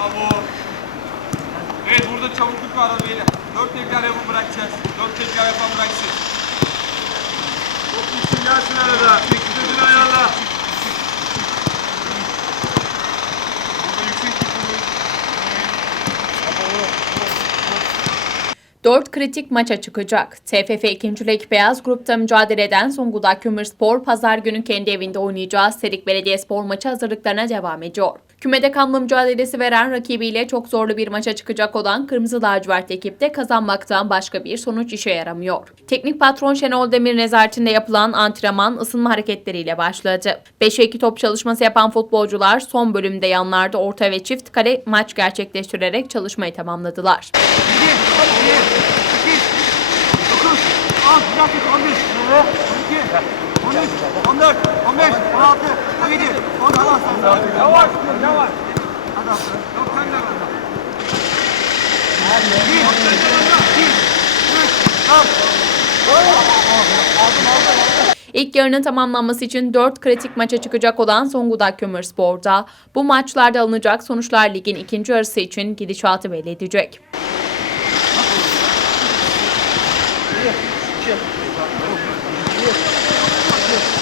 Bravo. Evet burada çabukluk var beyler. Dört tekrar yapıp bırakacağız. Dört tekrar yapan bıraksın. Çok güçlü gelsin arada. Ayarla. Burada yüksek tutulur. 4 kritik maça çıkacak. TFF 2. Lig Beyaz Grup'ta mücadele eden Zonguldak Kömürspor pazar günü kendi evinde oynayacağı Serik Belediyespor maçı hazırlıklarına devam ediyor. Kümede kalma mücadelesi veren rakibiyle çok zorlu bir maça çıkacak olan Kırmızı Lacivert ekipte kazanmaktan başka bir sonuç işe yaramıyor. Teknik patron Şenol Demir nezaretinde yapılan antrenman ısınma hareketleriyle başladı. 5'e 2 top çalışması yapan futbolcular son bölümde yanlarda orta ve çift kale maç gerçekleştirerek çalışmayı tamamladılar. İlk yarının tamamlanması için 4 kritik maça çıkacak olan Zonguldak Kömürspor'da bu maçlarda alınacak sonuçlar ligin ikinci yarısı için gidişatı belli edecek. Bir, iki, bir, iki. Thank you.